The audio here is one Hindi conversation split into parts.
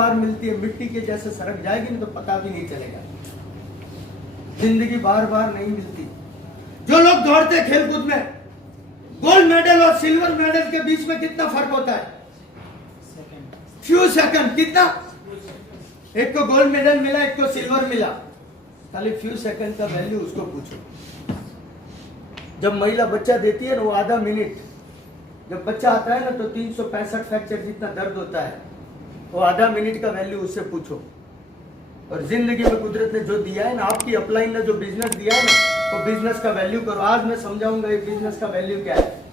बार मिलती है, मिट्टी के जैसे सरक जाएगी ना तो पता भी नहीं चलेगा। जिंदगी बार बार नहीं मिलती। जो लोग दौड़ते हैं खेलकूद में, गोल्ड मेडल और सिल्वर मेडल के बीच में कितना फर्क होता है? Few second. कितना? एक को गोल्ड मेडल मिला, एक को सिल्वर मिला, खाली फ्यू सेकंड का वैल्यू उसको पूछो। जब महिला बच्चा देती है ना, वो आधा मिनट, जब बच्चा आता है ना तो 365 फ्रैक्चर जितना दर्द होता है, वो आधा मिनट का वैल्यू उससे पूछो। और जिंदगी में कुदरत ने जो दिया है ना, आपकी अपलाइन ने जो बिजनेस दिया है ना, वो बिजनेस का वैल्यू करो। आज मैं समझाऊंगा ये बिजनेस का वैल्यू क्या है।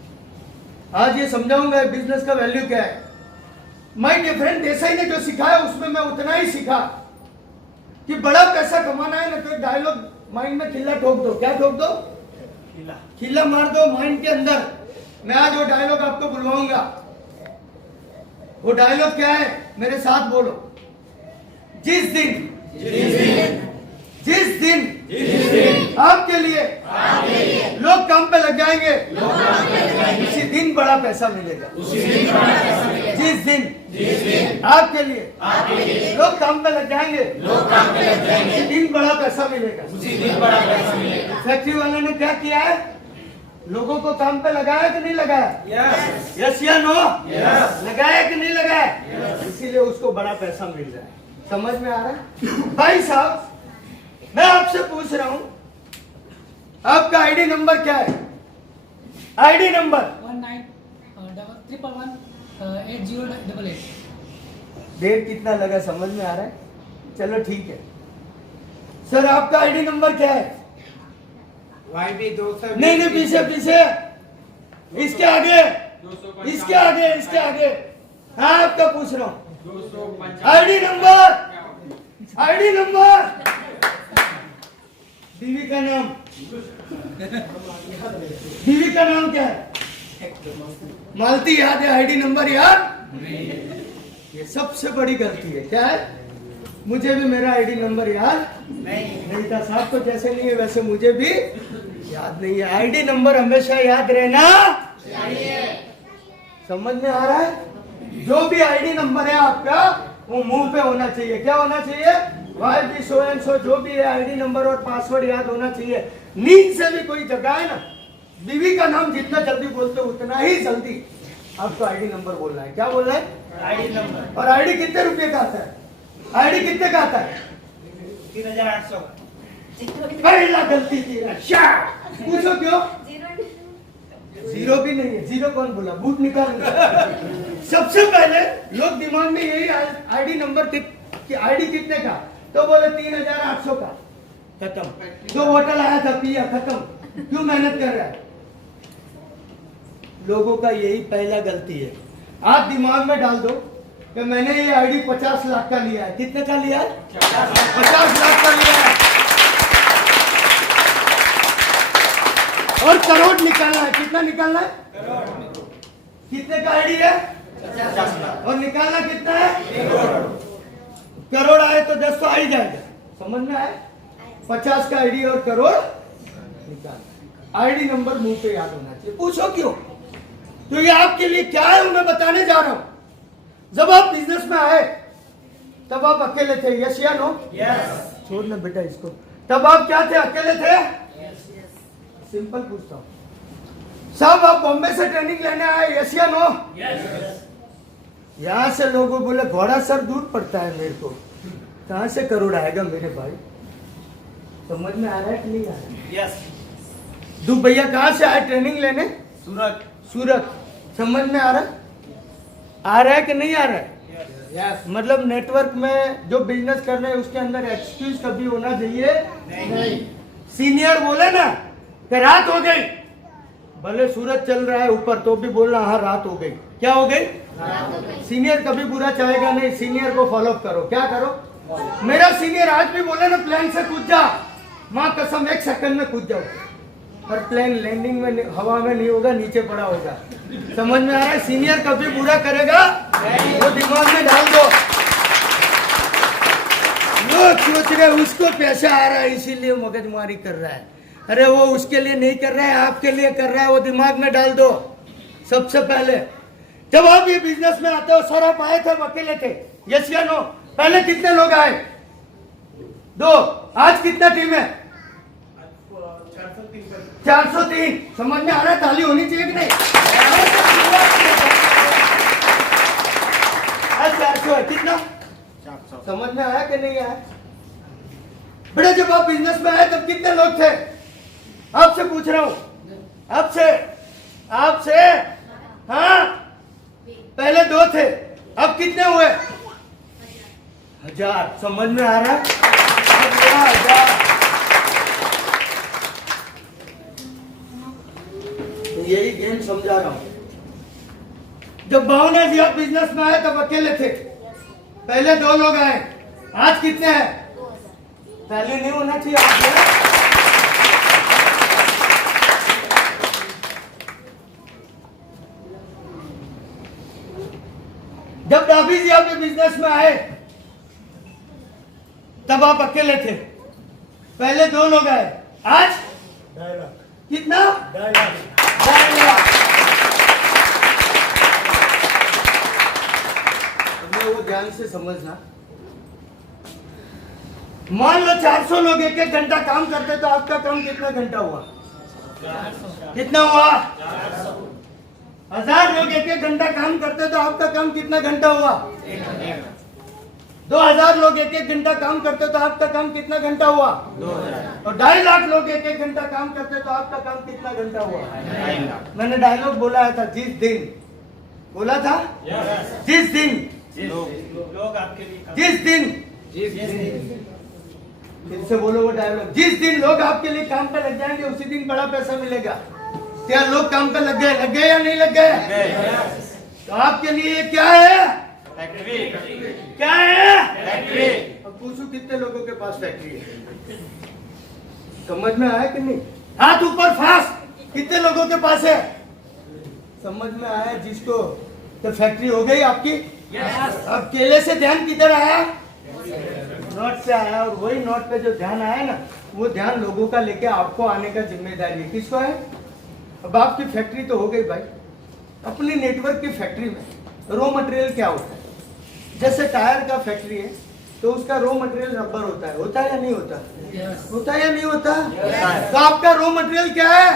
आज ये समझाऊंगा ये बिजनेस का वैल्यू क्या है। माय डियर फ्रेंड, देसाई ने जो सिखाया उसमें मैं उतना ही सीखा कि बड़ा पैसा कमाना है ना तो एक डायलॉग माइंड में खिल्ला ठोक दो। क्या ठोक दो? खिल्ला मार दो माइंड के अंदर। मैं आज वो डायलॉग आपको बुलवाऊंगा। वो डायलॉग क्या है? मेरे साथ बोलो। जिस दिन आपके लिए लोग काम पे लग जाएंगे, उसी दिन बड़ा पैसा मिलेगा। जिस दिन आपके लिए लोग काम पे लग जाएंगे, उसी दिन बड़ा पैसा मिलेगा। फैक्ट्री वाले ने क्या किया है? लोगों को काम पे लगाया कि नहीं लगाया? यस या नो? लगाया कि नहीं लगाया? इसीलिए उसको बड़ा पैसा मिल रहा है। समझ में आ रहा है? भाई साहब, मैं आपसे पूछ रहा हूं, आपका आईडी नंबर क्या है? ID number 1911118088। डेट कितना लगा समझ में आ रहा है? चलो ठीक है। सर आपका आईडी नंबर क्या है? YB 200। नहीं, पीछे इसके आगे, इसके आगे। हाँ, आपका पूछ रहा हूँ। 255। ID number. बीवी का नाम क्या है? मालती याद है, आईडी नंबर याद? ये सबसे बड़ी गलती है। क्या है? मुझे भी मेरा आईडी नंबर याद नहीं था साहब, तो जैसे नहीं है वैसे मुझे भी याद नहीं है। आईडी नंबर हमेशा याद रहना चाहिए। समझ में आ रहा है? जो भी आईडी नंबर है आपका, वो मुंह पे होना चाहिए। क्या होना चाहिए? YB so and so, जो भी है आईडी नंबर और पासवर्ड याद होना चाहिए। नींद से भी कोई जगह है ना, बीवी का नाम जितना जल्दी बोलते हो उतना ही जल्दी आपको आईडी नंबर बोलना है। क्या बोलना है? ID number. और आईडी कितने रुपए का आता है? आईडी कितने का आता है? 3800। पहला गलती थी। अच्छा, पूछो क्यों? जीरो भी नहीं है। जीरो कौन बोला? बूट निकाल। सबसे पहले लोग दिमाग में यही आईडी नंबर कि आईडी कितने का, तो बोले 3800 का। खत्म। 2 बोतल आया था, पिया, खत्म। क्यों मेहनत कर रहा है? लोगों का यही पहला गलती है। आप दिमाग में डाल दो कि मैंने ये आईडी 50 लाख का लिया है। कितने का लिया है? 50 लाख का लिया है। और करोड़ निकालना है। कितना निकालना है? कितने का आईडी है? 50 लाख। और निकालना कितना है? करोड़ आए तो 10 तो आ ही जाएगा। समझ में आए? 50 का आईडी और करोड़ निकालना। आईडी नंबर मुंह पे याद होना चाहिए। पूछो क्यों? तो ये आपके लिए क्या है मैं बताने जा रहा हूं। जब आप बिजनेस में आए तब आप अकेले थे? यस या नो? यस। छोड़ ना बेटा इसको। तब आप क्या थे? अकेले थे? सिंपल पूछता हूँ साहब, आप बॉम्बे से ट्रेनिंग लेने आए? यस या नो? यस। यहाँ से लोगों बोले घोड़ा सर दूर पड़ता है मेरे को, कहाँ से करोड़ आएगा मेरे भाई? समझ में आ रहा है कि नहीं आ रहा है? यस। दू भैया कहाँ से आए ट्रेनिंग लेने? सूरत। समझ में आ रहा है? आ रहा है कि नहीं आ रहा है? यस। मतलब नेटवर्क में जो बिजनेस कर रहे हैं उसके अंदर एक्सक्यूज कभी होना चाहिए नहीं। सीनियर बोले ना कि रात हो गई, भले सूरज चल रहा है ऊपर तो भी बोलना हाँ रात हो गई। क्या हो गई? सीनियर कभी बुरा चाहेगा नहीं। सीनियर को फॉलो करो। क्या करो? मेरा सीनियर आज भी बोले ना प्लेन से कूद जा, माँ कसम 1 सेकंड में कूद जाओ। पर प्लेन लैंडिंग में हवा में नहीं होगा, नीचे पड़ा होगा। समझ में आ रहा है? सीनियर कभी बुरा करेगा वो दिमाग में डाल दो। लोग सोच रहे उसको पैसा आ रहा है इसीलिए मगजमारी कर रहा है। अरे वो उसके लिए नहीं कर रहा है, आपके लिए कर रहा है। वो दिमाग में डाल दो। सबसे पहले जब आप ये बिजनेस में आते हो, सर आप आए थे, अकेले थे? यस या नो? पहले कितने लोग आए? 2। आज कितना टीम है? 403। समझ में आ रहा है? ताली होनी चाहिए कि नहीं? आज 400 है। कितना? समझ में आया कि नहीं आया? बेटा जब आप बिजनेस में आए तब कितने लोग थे? आपसे पूछ रहा हूं, आपसे हाँ, पहले 2 थे, अब कितने हुए? 1000। समझ में आ रहा है? 1000। यही गेम समझा रहा हूं। जब भावना जी आप बिजनेस में आए तब अकेले थे, पहले 2 लोग आए, आज कितने हैं? पहले नहीं होना चाहिए आप। जब डाबी जी आपके बिजनेस में आए तब आप अकेले थे, पहले 2 लोग आए, आज कितना? 2.5 लाख। वो ध्यान से समझना। मान लो 400 लोग 1-1 घंटा काम करते तो आपका काम कितना घंटा हुआ? 400। कितना हुआ? 1000 लोग 1-1 घंटा काम करते तो आपका काम कितना घंटा हुआ? 2000 लोग 1-1 घंटा काम करते तो आपका काम कितना घंटा हुआ? 2000। और 2.5 लाख लोग 1-1 घंटा काम करते तो आपका काम कितना घंटा हुआ? 2.5 लाख। मैंने डायलॉग बोला था, जिस दिन बोला था, जिस दिन फिर से बोलो वो डायलॉग, जिस दिन लोग आपके लिए काम पे लग जाएंगे उसी दिन बड़ा पैसा मिलेगा। क्या लोग काम पे लग गए या नहीं लग गए? तो आपके लिए ये क्या है? फैक्ट्री। क्या है? फैक्ट्री। अब पूछो कितने लोगों के पास फैक्ट्री है? समझ में आया कि नहीं? हाथ ऊपर फास्ट, कितने लोगों के पास है? समझ में आया जिसको? तो फैक्ट्री हो गई आपकी। अब केले से ध्यान किधर आया? नोट से आया। और वही नोट पे जो ध्यान आया ना, वो ध्यान लोगों का लेके आपको आने का जिम्मेदारी है। किसको है? अब आपकी फैक्ट्री तो हो गई भाई। अपनी नेटवर्क की फैक्ट्री में रॉ मटेरियल क्या होता है? जैसे टायर का फैक्ट्री है तो उसका रॉ मटेरियल रबर होता है या नहीं होता? होता है या नहीं होता? तो आपका रॉ मटेरियल क्या है?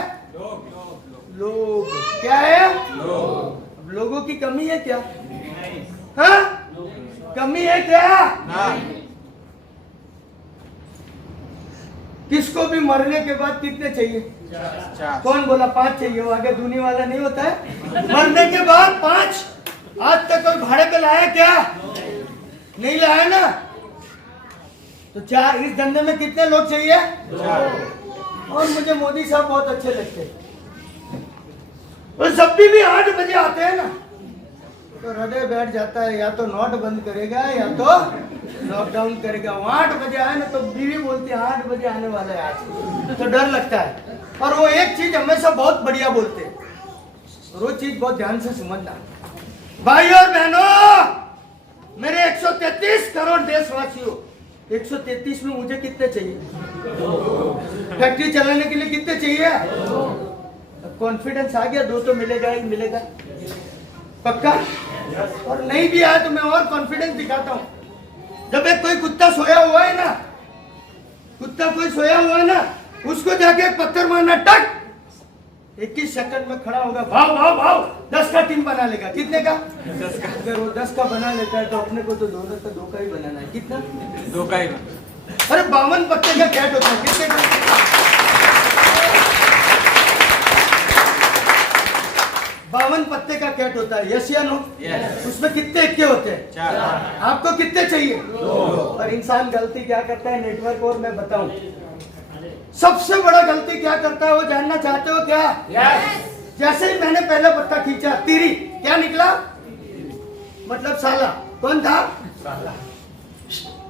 लोग। क्या है? अब लोगों की कमी है क्या? हाँ, कमी है क्या? किसको भी मरने के बाद कितने चाहिए? 4। कौन बोला 5 चाहिए? वो आगे दूनी वाला नहीं होता है? मरने के बाद 5। आज तक कोई भाड़े पे लाया क्या? नहीं लाया ना। तो 4। इस धंधे में कितने लोग चाहिए? 4। और मुझे मोदी साहब बहुत अच्छे लगते हैं। और जब भी 8 बजे आते हैं ना तो हृदय बैठ जाता है, या तो नोट बंद करेगा या तो लॉकडाउन करेगा। 8 बजे आए ना तो बीवी बोलती है 8 बजे आने वाला है आज, तो डर लगता है। और वो एक चीज हमेशा बहुत बढ़िया बोलते हैं, और वो चीज बहुत ध्यान से समझना। भाइयों और बहनों, मेरे 133 करोड़ देशवासियों, 133 में मुझे कितने चाहिए? फैक्ट्री चलाने के लिए कितने चाहिए? कॉन्फिडेंस आ गया? 2 तो मिलेगा ही मिलेगा, पक्का। और नहीं भी आया तो मैं और कॉन्फिडेंस दिखाता हूं। जब एक कोई कुत्ता सोया हुआ है ना, कोई सोया हुआ है ना, उसको जाके एक पत्थर मारना, टक, 21 सेकंड में खड़ा होगा, भाव भाव भाव, 10 का टीम बना लेगा। कितने का? 10 का। अगर वो 10 का बना लेता है तो अपने को तो दोनों का 2 का ही बनाना है। कितना? 2 का ही। अरे 52 पत्ते का कैट होता है। कितने का? 52 पत्ते का कैट होता है। यस या नो? उसमें कितने इक्के होते हैं? 4। आपको कितने चाहिए? 2। और इंसान गलती क्या करता है नेटवर्क? और मैं बताऊं सबसे बड़ा गलती क्या करता है, वो जानना चाहते हो क्या? जैसे ही मैंने पहला पत्ता खींचा, तीरी, क्या निकला? मतलब साला। कौन था? साला।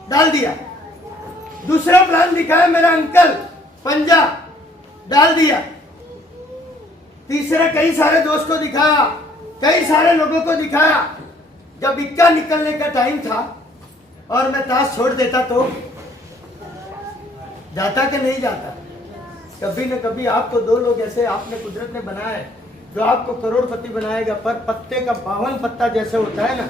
डाल दिया। दूसरा प्लान दिखाया मेरा अंकल, पंजा, डाल दिया। तीसरा कई सारे दोस्त को दिखाया, कई सारे लोगों को दिखाया। जब इक्का निकलने का टाइम था और मैं ताश छोड़ देता तो जाता कि नहीं जाता? कभी न कभी आपको 2 लोग ऐसे आपने कुदरत ने बनाया है जो आपको करोड़पति बनाएगा। पर पत्ते का 52 पत्ता जैसे होता है ना,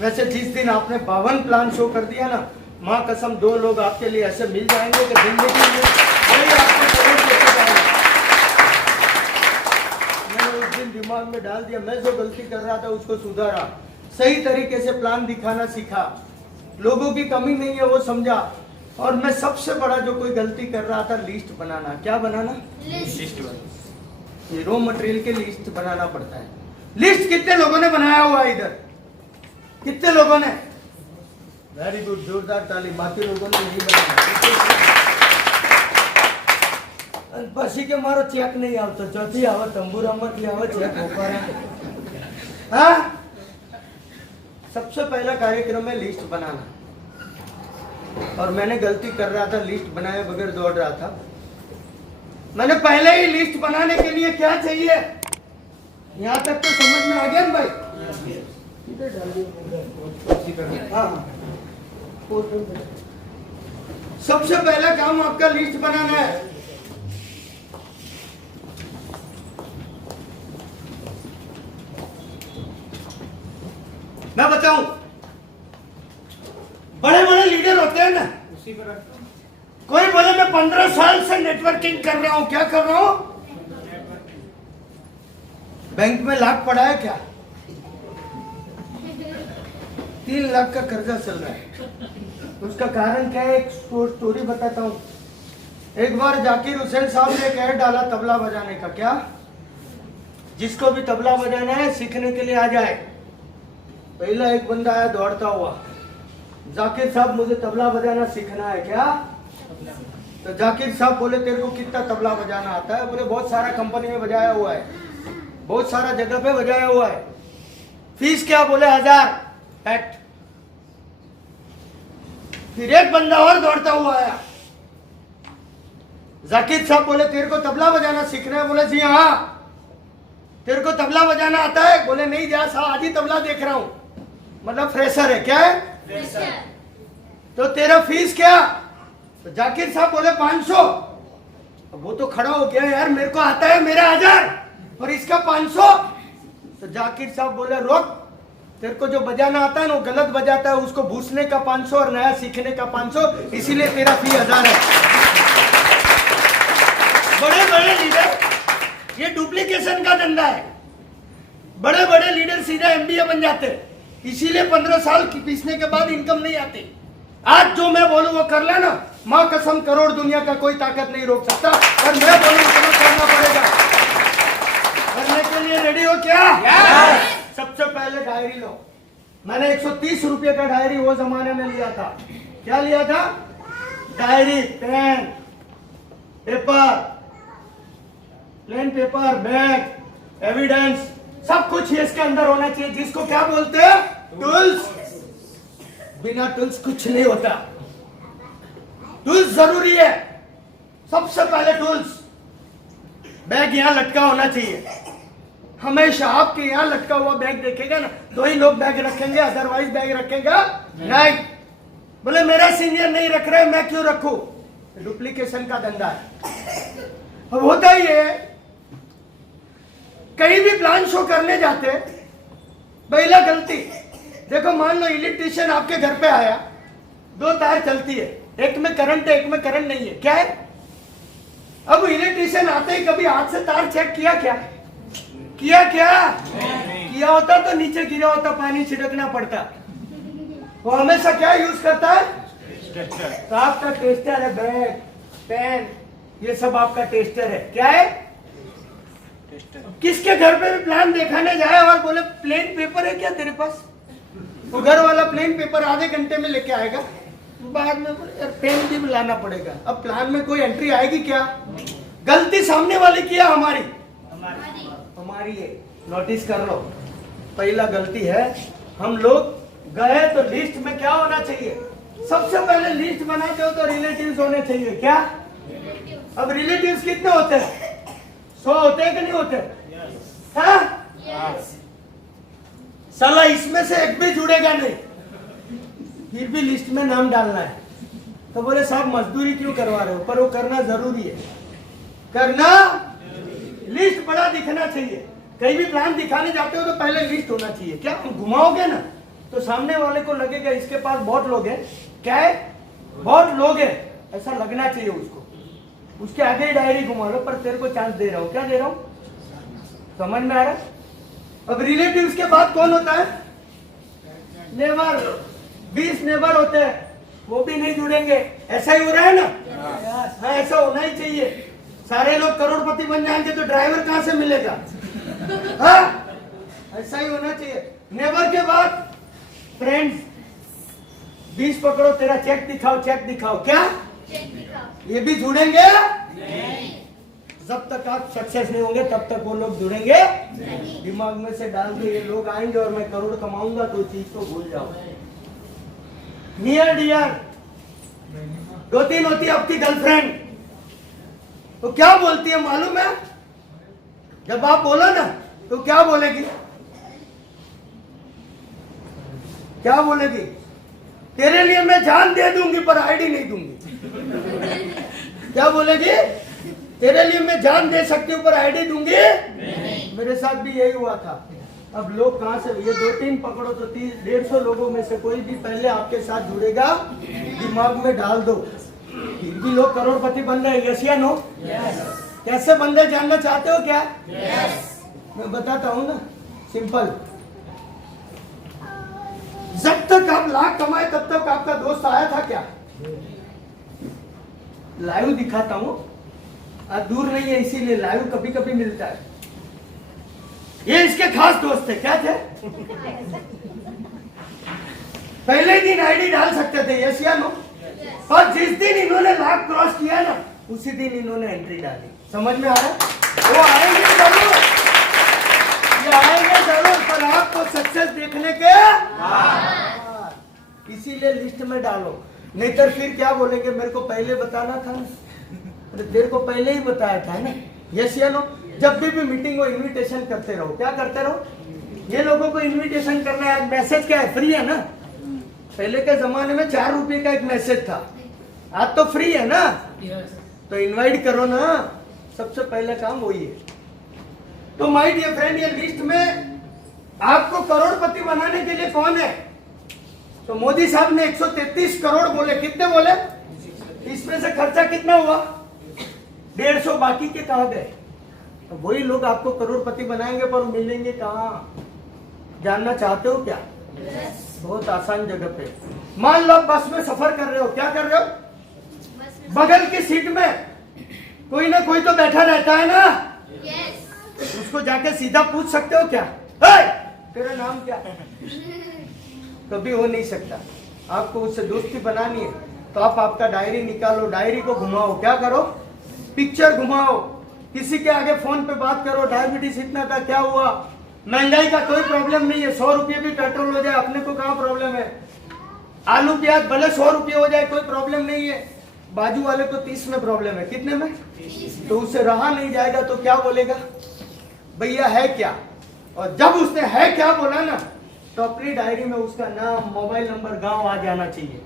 वैसे जिस दिन आपने 52 प्लान शो कर दिया ना, माँ कसम 2 लोग आपके लिए ऐसे मिल जाएंगे कि जिंदगी में कोई आपको करोड़ देके जाएगा। मैंने उस दिन दिमाग में डाल दिया, मैं जो गलती कर रहा था उसको सुधारा, सही तरीके से प्लान दिखाना सीखा, लोगों की कमी नहीं है वो समझा। और मैं सबसे बड़ा जो कोई गलती कर रहा था, लिस्ट बनाना। क्या बनाना? लिस्ट ये रॉ मटेरियल के लिस्ट बनाना पड़ता है। लिस्ट कितने लोगों ने बनाया हुआ है इधर? कितने लोगों ने? वेरी गुड, जोरदार ताली। बाकी लोगों ने नहीं बनाया। पसी के मारो चेक नहीं आवतो, चौथी आवत तंबूरा मत आवत चेक हो पा रहा। हाँ, सबसे पहला कार्यक्रम है लिस्ट बनाना। और मैंने गलती कर रहा था, लिस्ट बनाए बगैर दौड़ रहा था। मैंने पहले ही लिस्ट बनाने के लिए क्या चाहिए, यहाँ तक तो समझ में आ गया ना भाई? हाँ, सबसे पहला काम आपका लिस्ट बनाना है। मैं बताऊं, बड़े बड़े लीडर होते हैं ना, उसी पर रखो। कोई बोले मैं 15 साल से नेटवर्किंग कर रहा हूं। क्या कर रहा हूं? बैंक में लाख पड़ा है क्या? 3 लाख का कर्जा चल रहा है। उसका कारण क्या है? एक स्टोरी बताता हूं। एक बार जाकिर हुसैन साहब ने एक ऐड डाला तबला बजाने का। क्या? जिसको भी तबला बजाना है सीखने के लिए आ जाए। पहला एक बंदा आया दौड़ता हुआ, जाकिर साहब मुझे तबला बजाना सीखना है। क्या? तो जाकिर साहब बोले तेरे को कितना तबला बजाना आता है? बोले बहुत सारा कंपनी में बजाया हुआ है, बहुत सारा जगह पे बजाया हुआ है। फीस क्या? बोले 1000 पैट। फिर एक बंदा और दौड़ता हुआ आया, जाकिर साहब बोले तेरे को तबला बजाना सीखना है? बोले जी हाँ। तेरे को तबला बजाना आता है? बोले नहीं जा साहब, आज ही तबला देख रहा हूं। मतलब फ्रेशर है। क्या है? फ्रेशर। तो तेरा फीस क्या? तो जाकिर साहब बोले 500। अब वो तो खड़ा हो गया, यार मेरे को आता है, मेरा 1000 और इसका 500। तो जाकिर साहब बोले रोक, तेरे को जो बजाना आता है ना वो गलत बजाता है, उसको भूसने का 500 और नया सीखने का 500, इसीलिए तेरा फी 1000 है। बड़े बड़े लीडर, ये डुप्लीकेशन का धंधा है। बड़े बड़े लीडर सीधा एमबीए बन जाते हैं, इसीलिए 15 साल की पीसने के बाद इनकम नहीं आती। आज जो मैं बोलूं वो कर लेना, माँ कसम करोड़ दुनिया का कोई ताकत नहीं रोक सकता। और मैं बोलूं तो करना पड़ेगा। करने के लिए रेडी हो क्या? सबसे पहले डायरी लो। मैंने 130 रुपए का डायरी वो जमाने में लिया था। क्या लिया था? Diary, pen, paper, plain paper, bag, evidence, सब कुछ इसके अंदर होना चाहिए, जिसको क्या बोलते हैं? टूल्स। बिना टूल्स कुछ नहीं होता। टूल्स जरूरी है। सबसे पहले टूल्स। बैग यहां लटका होना चाहिए हमेशा। आपके यहां लटका हुआ बैग देखेगा ना तो ही लोग बैग रखेंगे, अदरवाइज बैग रखेगा नहीं। बोले मेरा सीनियर नहीं रख रहे, मैं क्यों रखूं? डुप्लीकेशन का धंधा है। अब होता ही है, कहीं भी प्लान शो करने जाते, पहला गलती देखो, मान लो इलेक्ट्रिशियन आपके घर पे आया, 2 तार चलती है, एक में करंट है एक में करंट नहीं है। क्या है? अब इलेक्ट्रिशियन आते ही कभी हाथ से तार चेक किया? क्या किया? क्या किया होता तो नीचे गिरा होता, पानी छिड़कना पड़ता। वो हमेशा क्या यूज करता है? तो आपका टेस्टर है, बैग, पेन, ये सब आपका टेस्टर है। क्या है? किसके घर पे भी प्लान दिखाने जाए और बोले प्लेन पेपर है क्या तेरे पास? वो घर वाला प्लेन पेपर आधे घंटे में लेके आएगा, बाद में यार पेन भी लाना पड़ेगा। अब प्लान में कोई एंट्री आएगी क्या? गलती सामने वाले की है, हमारी है। नोटिस कर लो, पहला गलती है, हम लोग गए तो लिस्ट में क्या होना चाहिए? सबसे पहले लिस्ट बनाते हो तो रिलेटिव्स होने चाहिए। क्या? अब रिलेटिव्स कितने होते हैं? 100 होते हैं कि नहीं होते? हाँ? साला इसमें से एक भी जुड़ेगा नहीं, फिर भी लिस्ट में नाम डालना है। तो बोले साहब मजदूरी क्यों करवा रहे हो? पर वो करना जरूरी है। करना, लिस्ट बड़ा दिखना चाहिए। कहीं भी प्लान दिखाने जाते हो तो पहले लिस्ट होना चाहिए। क्या हम घुमाओगे ना, तो सामने वाले को लगेगा इसके पास बहुत लोग हैं। क्या है? बहुत लोग हैं, ऐसा लगना चाहिए उसको। उसके आगे डायरी घुमा लो, पर तेरे को चांस दे रहा हूं। क्या दे रहा हूं? समझ में आ रहा है? अब रिलेटिव्स के बाद कौन होता है? नेबर। 20 नेबर होते हैं, वो भी नहीं जुड़ेंगे। ऐसा ही हो रहा है ना? हाँ, ऐसा होना ही चाहिए। सारे लोग करोड़पति बन जाएंगे तो ड्राइवर कहां से मिलेगा? हाँ, ऐसा ही होना चाहिए। नेबर के बाद फ्रेंड्स। 20 पकड़ो, तेरा चेक दिखाओ, चेक दिखाओ। क्या ये भी जुड़ेंगे? नहीं। जब तक आप सक्सेस नहीं होंगे तब तक वो लोग जुड़ेंगे नहीं। दिमाग में से डाल के ये लोग आएंगे और मैं करोड़ कमाऊंगा तो चीज को भूल जाओ। नियर डियर 2-3 होती है आपकी गर्लफ्रेंड, तो क्या बोलती है मालूम है? जब आप बोलो ना तो क्या बोलेगी? क्या बोलेगी? तेरे लिए मैं जान दे दूंगी पर आईडी नहीं दूंगी। क्या बोलेगी? तेरे लिए मैं जान दे सकती हूँ पर आईडी दूंगी नहीं। मेरे साथ भी यही हुआ था। अब लोग कहां से? ये 2-3 पकड़ो तो 150 लोगों में से कोई भी पहले आपके साथ जुड़ेगा। दिमाग में डाल दो। फिर भी लोग करोड़पति बन रहे हैं। यस या नो? कैसे बन रहे जानना चाहते हो क्या? मैं बताता हूँ ना, सिंपल। जब तक आप लाख कमाए तब तक आपका दोस्त आया था क्या? लाइव दिखाता हूं, दूर नहीं है इसीलिए लाइव कभी कभी मिलता है। ये इसके खास दोस्त थे। क्या थे? पहले दिन आईडी डाल सकते थे। यस या नो? और जिस दिन इन्होंने लाख क्रॉस किया ना उसी दिन इन्होंने एंट्री डाली। समझ में आ रहा है? वो आएंगे जरूर, ये आएंगे जरूर, पर आपको सक्सेस देखने के इसीलिए लिस्ट में डालो। नहीं तो फिर क्या बोलेंगे? मेरे को पहले बताना था ना। अरे तेरे को पहले ही बताया था ना। यस या नो? जब भी मीटिंग हो इनविटेशन करते रहो। क्या करते रहो? ये लोगों को इनविटेशन करना है। मैसेज क्या है? फ्री है ना? पहले के जमाने में 4 रुपए का एक मैसेज था, आज तो फ्री है ना। तो इनवाइट करो ना, सबसे पहले काम वही है। तो माय डियर फ्रेंड, ये लिस्ट में आपको करोड़पति बनाने के लिए कौन है? तो मोदी साहब ने 133 करोड़ बोले। कितने बोले? इसमें से खर्चा कितना हुआ? 150। बाकी के कहां गए? तो वही लोग आपको करोड़पति बनाएंगे, पर मिलेंगे कहां? जानना चाहते हो क्या? बहुत आसान जगह पे। मान लो बस में सफर कर रहे हो। क्या कर रहे हो? बगल की सीट में कोई ना कोई तो बैठा रहता है ना। उसको जाके सीधा पूछ सकते हो क्या? तेरा नाम क्या? कभी हो नहीं सकता। आपको उससे दोस्ती बनानी है तो आप आपका डायरी निकालो, डायरी को घुमाओ। क्या करो? पिक्चर घुमाओ, किसी के आगे फोन पे बात करो। डायबिटीज इतना था, क्या हुआ? महंगाई का कोई प्रॉब्लम नहीं है, 100 रुपये भी पेट्रोल हो जाए अपने को कहाँ प्रॉब्लम है? आलू प्याज भले 100 रुपये हो जाए कोई प्रॉब्लम नहीं है, बाजू वाले को 30 में प्रॉब्लम है। कितने में? तो उससे रहा नहीं जाएगा तो क्या बोलेगा? भैया है क्या? और जब उसने है क्या बोला ना तो अपनी डायरी में उसका नाम, मोबाइल नंबर, गांव आ जाना चाहिए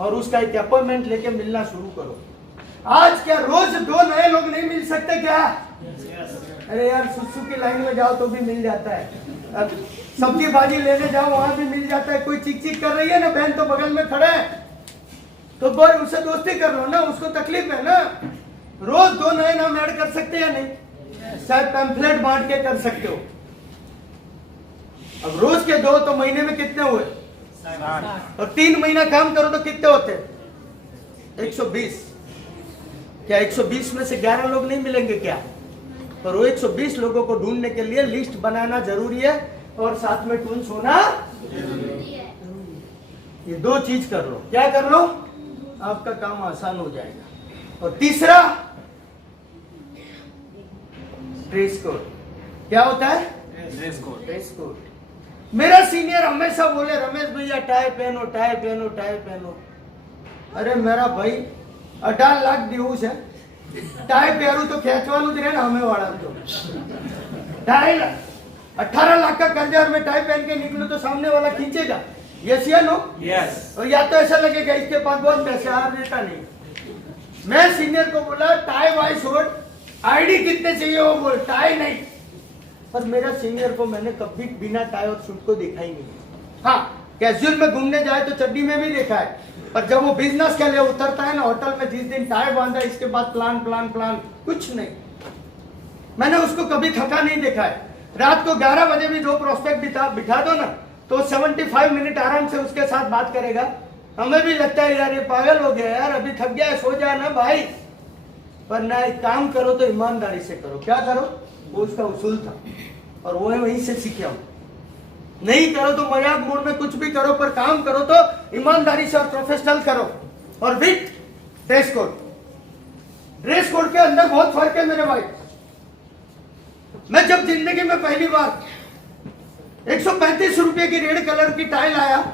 और उसका एक अपॉइंटमेंट लेके मिलना शुरू करो। आज क्या रोज 2 नए लोग नहीं मिल सकते क्या? अरे यार, सुसु की लाइन में जाओ तो भी मिल जाता है। अब सब्जी भाजी लेने जाओ वहां भी मिल जाता है। कोई चिक चिक कर रही है ना बहन तो बगल में खड़ा है तो बोल उससे दोस्ती कर लो ना, उसको तकलीफ है ना। रोज 2 नए नाम ऐड कर सकते हैं या नहीं? शायद पैम्फलेट बांट के कर सकते हो। अब रोज के 2 तो महीने में कितने हुए? और 3 महीना काम करो तो कितने होते? 120। क्या 120 में से 11 लोग नहीं मिलेंगे क्या? पर वो 120 लोगों को ढूंढने के लिए लिस्ट बनाना जरूरी है और साथ में टूल्स होना जरूरी है। ये 2 चीज कर लो। क्या कर लो? आपका काम आसान हो जाएगा। और तीसरा, ड्रेस कोड। क्या होता है? Dress code. Dress code. मेरा सीनियर हमेशा बोले, रमेश भैया टाई पहनो, टाई पहनो, टाई पहनो। अरे मेरा भाई 18 लाख व्यूज है, टाई पहनू तो खेचवानू ज रहे ना हमें वाला तो 18 लाख का कर्जा और मैं टाई पहन के निकलूं तो सामने वाला खींचेगा। यस या नो? यस। और या तो ऐसा लगेगा इसके पास बहुत पैसे आ देता नहीं। मैं सीनियर को बोला टाई वाई शूट, आईडी कितने चाहिए? वो बोल टाई नहीं। पर मेरा सीनियर को मैंने कभी बिना टाई और शूट को देखा ही नहीं। हाँ, कैजुअल में घूमने जाए तो चड्डी में भी देखा है, पर जब वो बिजनेस के लिए उतरता है ना होटल में, जिस दिन टाई बांधा इसके बाद प्लान प्लान प्लान कुछ नहीं। मैंने उसको कभी थका नहीं देखा है। रात को 11 बजे भी जो प्रोस्पेक्ट बिठा दो ना तो 75 मिनट आराम से उसके साथ बात करेगा। हमें भी लगता है यार ये पागल हो गया यार, अभी थक गया है, सो जा ना भाई। पर ना, एक काम करो तो ईमानदारी से करो। क्या करो, वो उसका उसूल था और वो है वहीं से सीखा हूं। नहीं करो तो मजाक मूड में कुछ भी करो, पर काम करो तो ईमानदारी से और प्रोफेशनल करो। और with dress code, dress code के अंदर बहुत फर्क है मेरे भाई। मैं जब जिंदगी में पहली बार 135 रुपए की रेड कलर की टाई लाया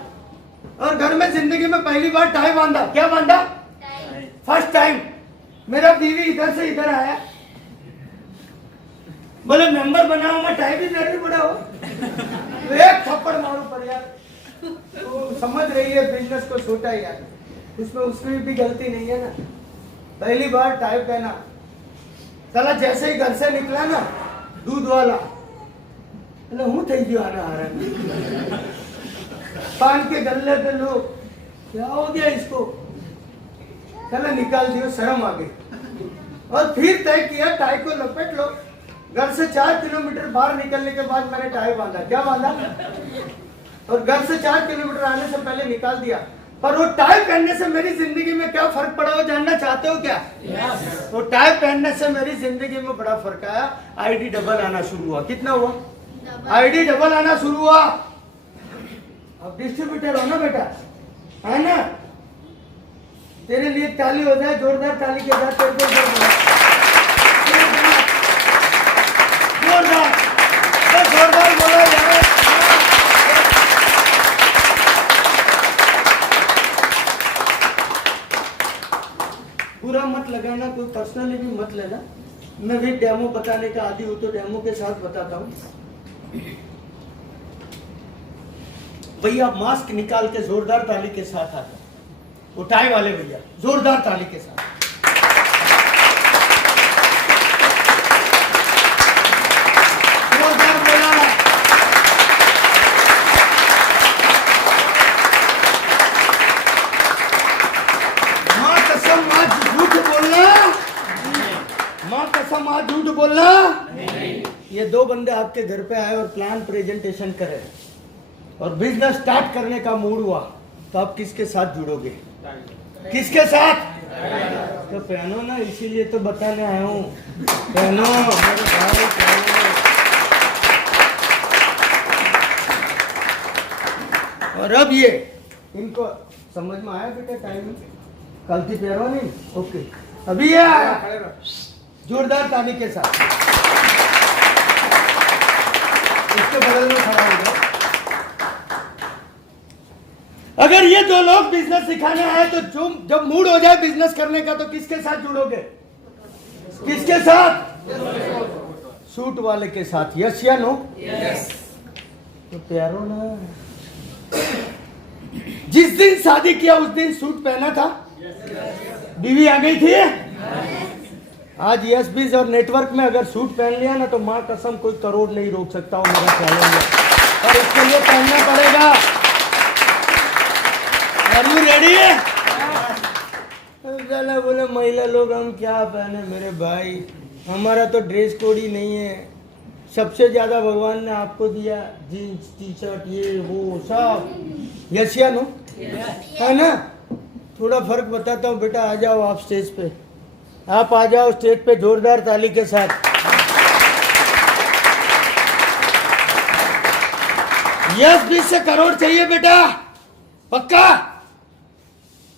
और घर में जिंदगी में पहली बार टाई बांधा। क्या बांधा? First time. मेरा बीवी इधर से इधर आया, बोले मेंबर बनाओ, मैं टाई भी नहीं बड़ा हो। एक थप्पड़ मारो पर यार, तो समझ रही है बिजनेस को छोटा यार, उसमें उसकी भी गलती नहीं है ना। पहली बार टाई पहना, चला जैसे ही घर से निकला ना, दूध वाला हूँ थी गयो आना आ रहा है, पान के गल्ले पे लोग क्या हो गया इसको, चला निकाल दियो, शर्म आ गई। और फिर तय किया टाई को लपेट लो। घर से 4 किलोमीटर बाहर निकलने के बाद मैंने टाई बांधा। क्या बांधा? और घर से 4 किलोमीटर आने से पहले निकाल दिया। पर वो टाई पहनने से मेरी जिंदगी में क्या फर्क पड़ा, वो जानना चाहते हो क्या? वो टाई पहनने से मेरी जिंदगी में बड़ा फर्क आया। आईडी डबल आना शुरू हुआ। कितना हुआ? आईडी डबल आना शुरू हुआ। अब डिस्ट्रीब्यूटर हो ना बेटा, है ना? तेरे लिए ताली हो जाए, जोरदार ताली के साथ तेरे को जोरदार जोरदार बोलो यार। बुरा मत लगाना, कोई पर्सनली भी मत लेना। मैं भी डेमो बताने का आदी हूं तो डेमो के साथ बताता हूं। भैया मास्क निकाल के जोरदार ताली के साथ आता, उठाए वाले भैया जोरदार ताली के साथ। जोरदार बोला। मां कसम आज झूठ बोलना, मां कसम आज झूठ बोलना। ये 2 बंदे आपके घर पे आए और प्लान प्रेजेंटेशन करे और बिजनेस स्टार्ट करने का मूड हुआ, तो आप किसके साथ जुड़ोगे? किसके साथ? तो पहनो ना, इसीलिए तो बताने आया हूँ, पहनो मेरे भाई, पहनो। और अब ये इनको समझ में आया बेटा, टाइम कल थी पैरवा नहीं, ओके। अभी ये आया जोरदार ताली के साथ, इसके बगल में खड़ा हो गया। अगर ये 2 लोग बिजनेस सिखाने आए तो जब मूड हो जाए बिजनेस करने का तो किसके साथ जुड़ोगे? किसके साथ? सूट वाले के साथ। यस या नो? यस। तो प्यारो ना, जिस दिन शादी किया उस दिन सूट पहना था? बीवी आ गई थी? आज यस बीज और नेटवर्क में अगर सूट पहन लिया ना तो मां कसम कोई करोड़ नहीं रोक सकता हूं, मेरा ख्याल है। और इसके लिए पहनना पड़ेगा। Are you ready? बोले महिला लोग हम क्या पहने मेरे भाई, हमारा तो ड्रेस कोड ही नहीं है। सबसे ज्यादा भगवान ने आपको दिया जीन्स टी शर्ट ये वो सब। यस या नो? है ना? थोड़ा फर्क बताता हूँ बेटा, आ जाओ आप स्टेज पे, आप आ जाओ स्टेज पे जोरदार ताली के साथ। यस 20 से करोड़ चाहिए बेटा, पक्का,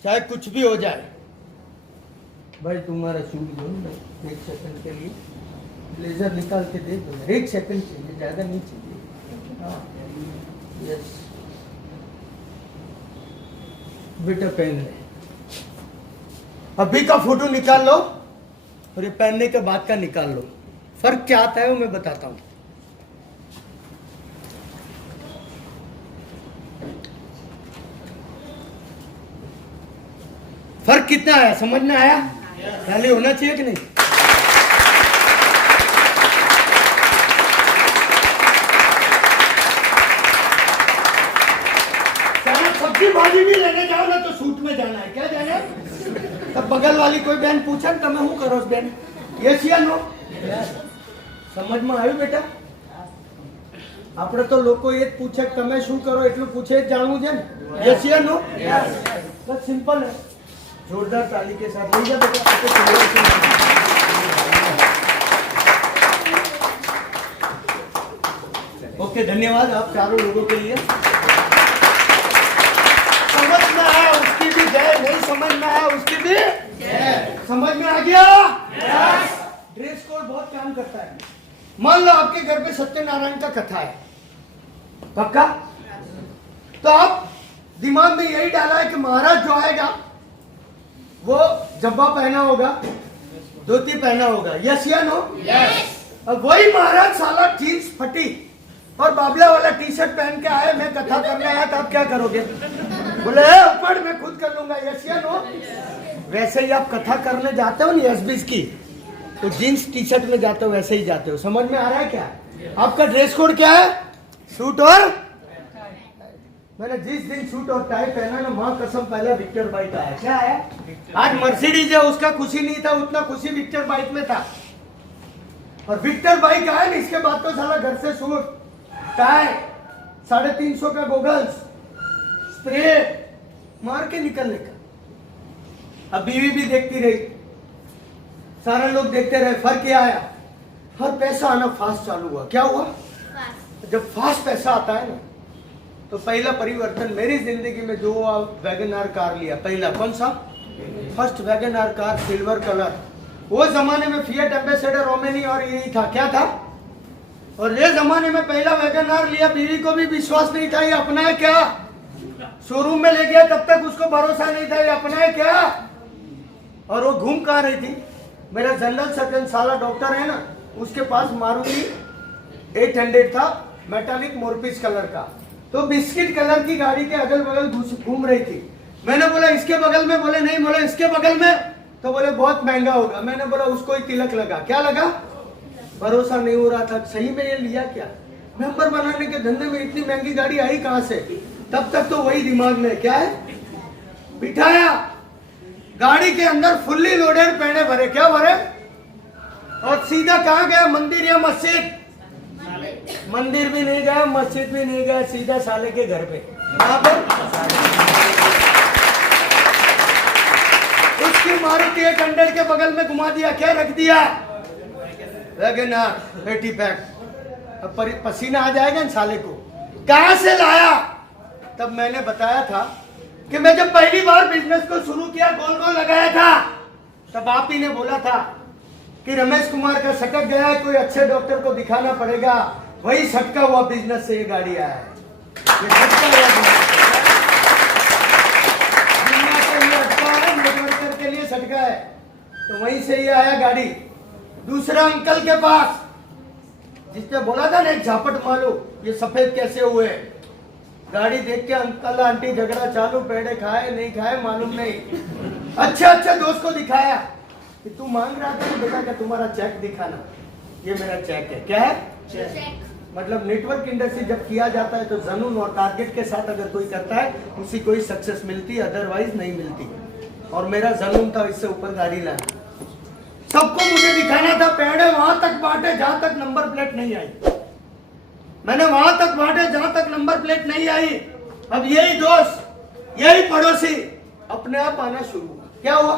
चाहे कुछ भी हो जाए। भाई तुम्हारा सूट दो, 1 सेकंड के लिए ब्लेजर निकाल के दे दो। 1 सेकंड चाहिए, ज्यादा नहीं चाहिए। यस बेटा पहन ले। अभी का फोटो निकाल लो और ये पहनने के बाद का निकाल लो। फर्क क्या आता है वो मैं बताता हूँ। फर्क कितना आया, समझ में आया? पहले होना चाहिए कि नहीं? पानी भी लेने जाओ ना तो सूट में जाना है, क्या जाना है? तब बगल वाली कोई बहन पूछा तो मैं हूँ करो बहन, यस या नो? समझ में આવ્યું બેટા? આપણે તો લોકો એ જ પૂછે કે તમે શું કરો એટલું પૂછે જ જાણવું છે ને, યસ યા નો? બસ સિમ્પલ है। जोरदार ताली के साथ ले जा बेटा। ओके, धन्यवाद आप चारों लोगों के लिए। समझ में आया उसकी भी जय, नहीं समझ में आया उसकी भी जय। समझ में आ गया? ड्रेस कोड बहुत काम करता है। मान लो आपके घर पे सत्यनारायण का कथा है, पक्का? तो आप दिमाग में यही डाला है कि महाराज जो आएगा वो जब्बा पहना होगा, धोती पहना होगा, यस या नो? अब वही महाराज साला जीन्स फटी और बाबला वाला टी शर्ट पहन के आए, मैं कथा करने आया तो आप क्या करोगे? बोले ऊपर मैं खुद कर लूंगा, यस या नो? वैसे ही आप कथा करने जाते हो ना एसबीस की, तो जीन्स टी शर्ट में जाते हो वैसे ही जाते हो। समझ में आ रहा है क्या? आपका ड्रेस कोड क्या है? सूट और मैंने जिस दिन सूट और टाई पहना ना, माँ कसम पहले विक्टर बाइक आया। क्या आया? आज मर्सिडीज है, उसका खुशी नहीं था, उतना खुशी विक्टर बाइक में था। और विक्टर बाइक आया ना, इसके बाद तो साला घर से सूट टाई 350 का गोगल्स स्प्रे मार के निकलने का। अब बीवी भी देखती रही, सारे लोग देखते रहे, फर्क क्या आया? हर पैसा आना फास्ट चालू हुआ। क्या हुआ? जब फास्ट पैसा आता है ना, तो पहला परिवर्तन मेरी जिंदगी में जो वैगन आर कार लिया, पहला कौन सा? First Wagon R car silver colour. वो जमाने में फिएट एम्बेसडर ओमेनी और यही था, क्या था? और ये जमाने में पहला वैगन आर लिया, बीवी को भी विश्वास नहीं था ये अपना है क्या। शोरूम में ले गया तब तक उसको भरोसा नहीं था ये अपना है क्या। और वो घूम कहाँ रही थी? मेरा जनरल सर्जन साला डॉक्टर है ना, उसके पास मारुति 800 था, मेटालिक मोरपीस कलर का। तो बिस्किट कलर की गाड़ी के अगल बगल घूम रही थी। मैंने बोला इसके बगल में, बोले नहीं, बोले इसके बगल में, तो बोले बहुत महंगा होगा। मैंने बोला उसको ही तिलक लगा। क्या लगा? भरोसा नहीं हो रहा था, सही में ये लिया क्या? मेंबर बनाने के धंधे में इतनी महंगी गाड़ी आई कहां से? तब तक तो वही दिमाग में क्या है, बिठाया गाड़ी के अंदर फुल्ली लोडेड पहने भरे। क्या भरे? और सीधा कहां गया? मंदिर या मस्जिद? मंदिर भी नहीं गया, मस्जिद भी नहीं गया, सीधा साले के घर पे। कहां पर? उसकी मारुति 800 के बगल में घुमा दिया। क्या रख दिया? Wagon R 80 pack. अब पसीना आ जाएगा इन साले को। कहां से लाया? तब मैंने बताया था कि मैं जब पहली बार बिजनेस को शुरू किया, गोल गोल लगाया था, तब आप ही ने बोला था कि रमेश कुमार का सटक गया है, कोई अच्छे डॉक्टर को दिखाना पड़ेगा। वही सटका हुआ बिजनेस से ये गाड़ी आया है। ये सटका हुआ दुनिया के लिए अटका है, नेटवर्कर के लिए सटका है, तो वहीं से ये आया गाड़ी। दूसरा अंकल के पास, जिसने बोला था ना एक झापट मारो, ये सफेद कैसे हुए? गाड़ी देख के अंकल आंटी झगड़ा चालू, पेड़े खाए नहीं खाए मालूम नहीं। अच्छे दोस्त को दिखाया कि तू मांग रहा था बेटा का तुम्हारा चेक दिखाना, ये मेरा चेक है। क्या है? चेक। मतलब नेटवर्क इंडस्ट्री जब किया जाता है तो जनून और टारगेट के साथ अगर कोई करता है उसी को ही सक्सेस मिलती है, अदरवाइज नहीं मिलती। और मेरा जनून था इससे ऊपर गाड़ी लाना, सबको मुझे दिखाना था। पेड़े वहां तक बांटे जहां तक नंबर प्लेट नहीं आई। मैंने वहां तक बांटे जहां तक नंबर प्लेट नहीं आई। अब यही दोस्त, यही पड़ोसी अपने आप आना शुरू हुआ। क्या हुआ?